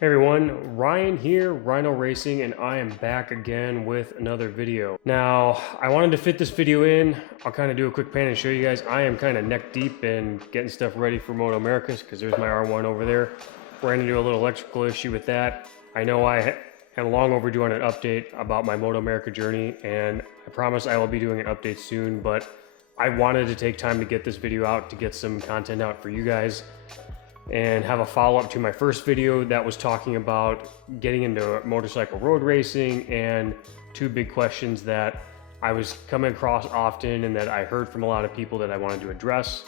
Hey everyone, Ryan here, Rhino Racing, and I am back again with another video. Now, I wanted to fit this video in. I'll kind of do a quick pan and show you guys. I am kind of neck deep in getting stuff ready for Moto Americas because there's my R1 over there. We're going to do a little electrical issue with that. I know I am long overdue on an update about my Moto America journey, and I promise I will be doing an update soon, but I wanted to take time to get this video out, to get some content out for you guys, and have a follow-up to my first video that was talking about getting into motorcycle road racing and two big questions that I was coming across often and that I heard from a lot of people that I wanted to address.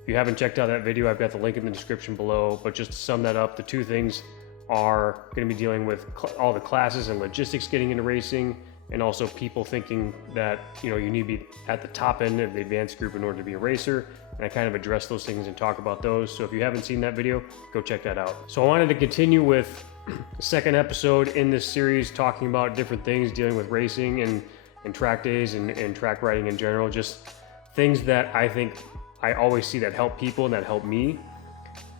If you haven't checked out that video, I've got the link in the description below, but just to sum that up, the two things are going to be dealing with all the classes and logistics getting into racing, and also people thinking that, you know, you need to be at the top end of the advanced group in order to be a racer. And I kind of address those things and talk about those. So if you haven't seen that video, go check that out. So I wanted to continue with the second episode in this series, talking about different things dealing with racing and track days and track riding in general. Just things that I think I always see that help people and that help me.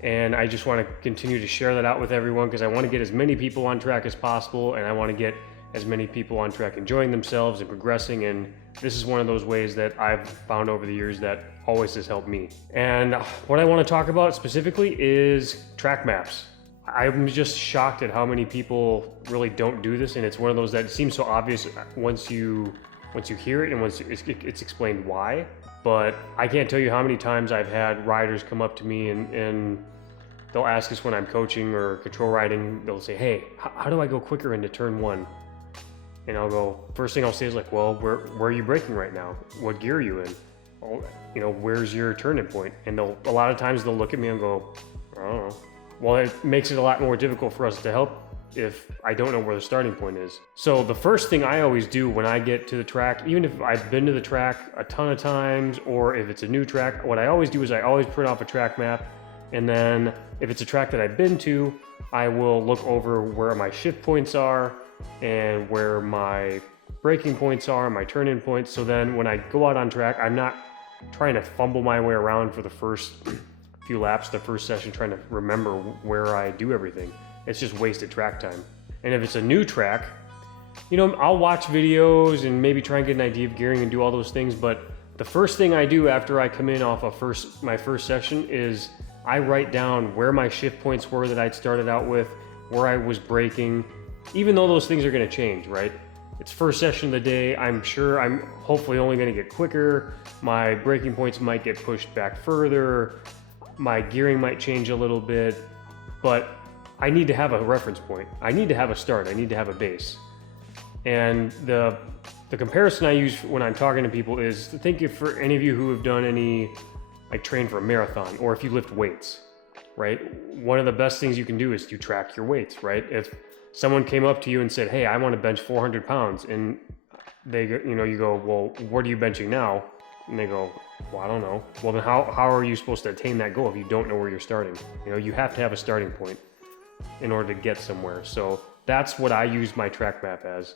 And I just want to continue to share that out with everyone because I want to get as many people on track as possible, and I want to get as many people on track enjoying themselves and progressing, and this is one of those ways that I've found over the years that always has helped me. And what I want to talk about specifically is track maps. I'm just shocked at how many people really don't do this, and it's one of those that seems so obvious once you hear it and once it's explained why. But I can't tell you how many times I've had riders come up to me and they'll ask us when I'm coaching or control riding, they'll say, hey, how do I go quicker into turn one? And I'll go, first thing I'll say is like, well, where are you braking right now? What gear are you in? Oh, you know, where's your turning point? And a lot of times they'll look at me and go, I don't know. Well, it makes it a lot more difficult for us to help if I don't know where the starting point is. So the first thing I always do when I get to the track, even if I've been to the track a ton of times, or if it's a new track, what I always do is I always print off a track map. And then if it's a track that I've been to, I will look over where my shift points are and where my braking points are, my turn-in points. So then when I go out on track, I'm not trying to fumble my way around for the first few laps, the first session, trying to remember where I do everything. It's just wasted track time. And if it's a new track, you know, I'll watch videos and maybe try and get an idea of gearing and do all those things. But the first thing I do after I come in off of my first session is I write down where my shift points were that I'd started out with, where I was braking, even though those things are going to change, right? It's first session of the day. I'm sure I'm hopefully only going to get quicker. My braking points might get pushed back further. My gearing might change a little bit, but I need to have a reference point. I need to have a start. I need to have a base. And the comparison I use when I'm talking to people is, think if for any of you who have done any, like, train for a marathon, or if you lift weights, right? One of the best things you can do is to track your weights, right? If someone came up to you and said, hey, I want to bench 400 pounds, and you go, well, what are you benching now? And they go, well, I don't know. Well, then how are you supposed to attain that goal if you don't know where you're starting? You know, you have to have a starting point in order to get somewhere. So that's what I use my track map as,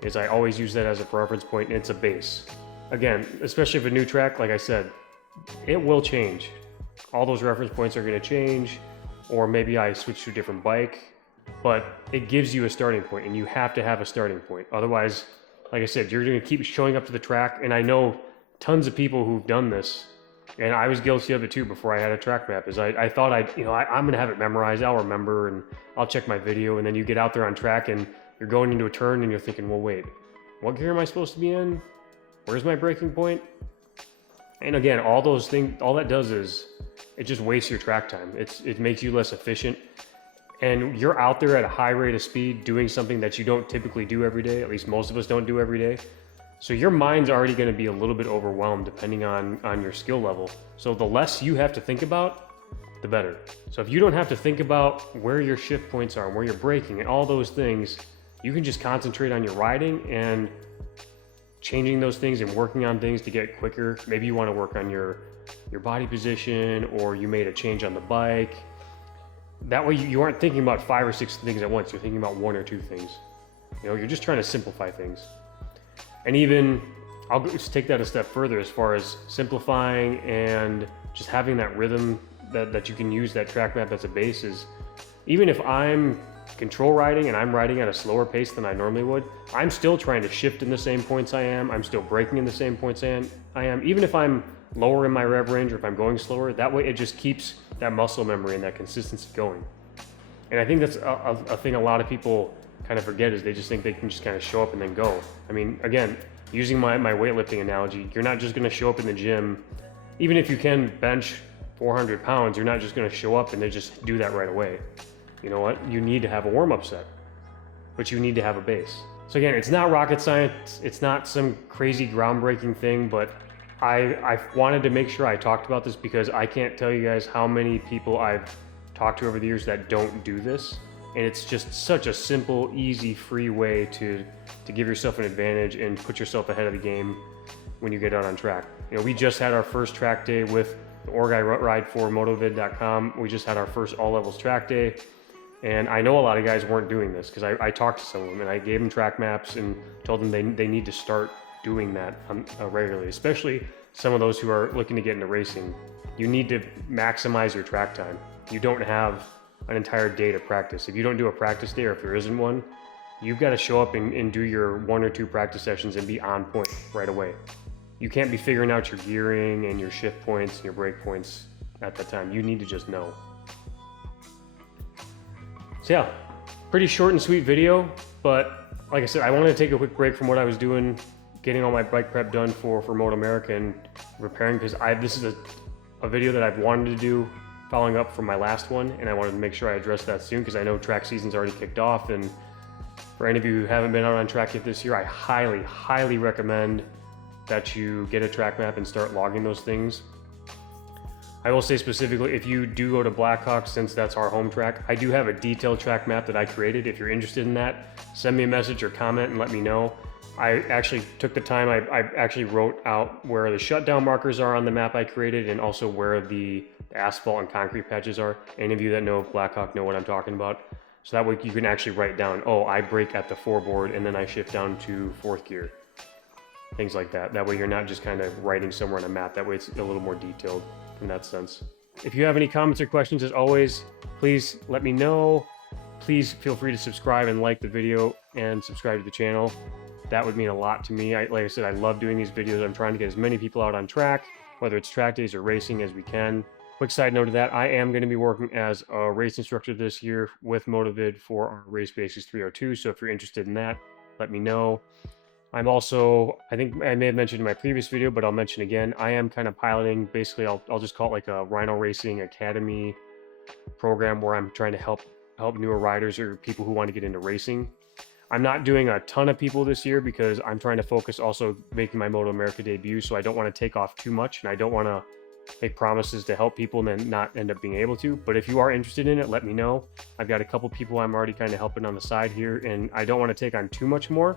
is I always use that as a reference point, and it's a base. Again, especially if a new track, like I said, it will change. All those reference points are going to change, or maybe I switch to a different bike, but it gives you a starting point, and you have to have a starting point. Otherwise, like I said, you're going to keep showing up to the track, and I know tons of people who've done this, and I was guilty of it too before I had a track map. Is I thought I'm going to have it memorized, I'll remember, and I'll check my video, and then you get out there on track, and you're going into a turn, and you're thinking, well, wait, what gear am I supposed to be in? Where's my braking point? And again, all those things, all that does is it just wastes your track time. It makes you less efficient. And you're out there at a high rate of speed doing something that you don't typically do every day. At least most of us don't do every day. So your mind's already going to be a little bit overwhelmed depending on your skill level. So the less you have to think about, the better. So if you don't have to think about where your shift points are and where you're braking and all those things, you can just concentrate on your riding and changing those things and working on things to get quicker. Maybe you want to work on your body position, or you made a change on the bike. That way you aren't thinking about 5 or 6 things at once. You're thinking about 1 or 2 things. You know, you're just trying to simplify things. And even, I'll just take that a step further as far as simplifying and just having that rhythm that you can use that track map as a base. Is even if I'm control riding and I'm riding at a slower pace than I normally would, I'm still trying to shift in the same points I am. I'm still braking in the same points I am. Even if I'm lower in my rev range or if I'm going slower, that way it just keeps that muscle memory and that consistency going. And I think that's a thing a lot of people kind of forget, is they just think they can just kind of show up and then go. I mean, again, using my weightlifting analogy, you're not just going to show up in the gym. Even if you can bench 400 pounds, you're not just going to show up and then just do that right away. You know what? You need to have a warm-up set, but you need to have a base. So again, it's not rocket science. It's not some crazy groundbreaking thing, but I wanted to make sure I talked about this because I can't tell you guys how many people I've talked to over the years that don't do this. And it's just such a simple, easy, free way to give yourself an advantage and put yourself ahead of the game when you get out on track. You know, we just had our first track day with the org I ride for, motovid.com. We just had our first all levels track day. And I know a lot of guys weren't doing this because I talked to some of them and I gave them track maps and told them they need to start doing that regularly, especially some of those who are looking to get into racing. You need to maximize your track time. You don't have an entire day to practice. If you don't do a practice day, or if there isn't one, you've got to show up and do your 1 or 2 practice sessions and be on point right away. You can't be figuring out your gearing and your shift points and your brake points at that time. You need to just know. So yeah, pretty short and sweet video, but like I said, I wanted to take a quick break from what I was doing, getting all my bike prep done for Moto America and preparing, because this is a video that I've wanted to do following up from my last one, and I wanted to make sure I addressed that soon because I know track season's already kicked off. And for any of you who haven't been out on track yet this year, I highly, highly recommend that you get a track map and start logging those things. I will say specifically, if you do go to Blackhawk, since that's our home track, I do have a detailed track map that I created. If you're interested in that, send me a message or comment and let me know. I actually took the time, I actually wrote out where the shutdown markers are on the map I created and also where the asphalt and concrete patches are. Any of you that know Blackhawk know what I'm talking about. So that way you can actually write down, oh, I brake at the 4 board and then I shift down to 4th gear. Things like that. That way you're not just kind of writing somewhere on a map. That way it's a little more detailed in that sense. If you have any comments or questions, as always, please let me know. Please feel free to subscribe and like the video and subscribe to the channel. That would mean a lot to me. Like I said, I love doing these videos. I'm trying to get as many people out on track, whether it's track days or racing, as we can. Quick side note to that, I am going to be working as a race instructor this year with Motovid for our Race Basics 302. So if you're interested in that, let me know. I'm also, I think I may have mentioned in my previous video, but I'll mention again, I am kind of piloting, basically I'll just call it like a Rhino Racing Academy program where I'm trying to help newer riders or people who want to get into racing. I'm not doing a ton of people this year because I'm trying to focus also making my Moto America debut, so I don't want to take off too much and I don't want to make promises to help people and then not end up being able to. But if you are interested in it, let me know. I've got a couple people I'm already kind of helping on the side here, and I don't want to take on too much more.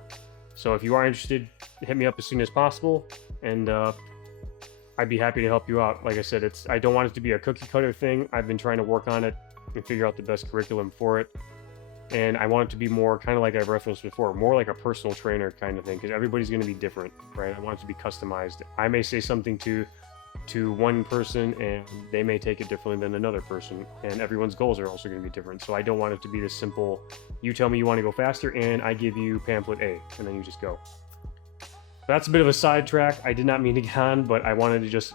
So if you are interested, hit me up as soon as possible, and I'd be happy to help you out. Like I said, I don't want it to be a cookie cutter thing. I've been trying to work on it and figure out the best curriculum for it. And I want it to be more kind of like I've referenced before, more like a personal trainer kind of thing, because everybody's going to be different, right? I want it to be customized. I may say something to one person and they may take it differently than another person, and everyone's goals are also going to be different. So I don't want it to be this simple, you tell me you want to go faster and I give you pamphlet A and then you just go. That's a bit of a sidetrack. I did not mean to get on, but I wanted to just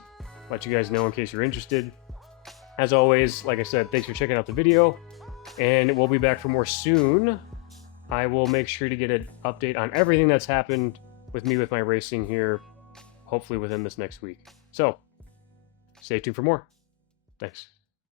let you guys know in case you're interested. As always, like I said, thanks for checking out the video, and we'll be back for more soon. I will make sure to get an update on everything that's happened with me with my racing here, hopefully within this next week. So stay tuned for more. Thanks.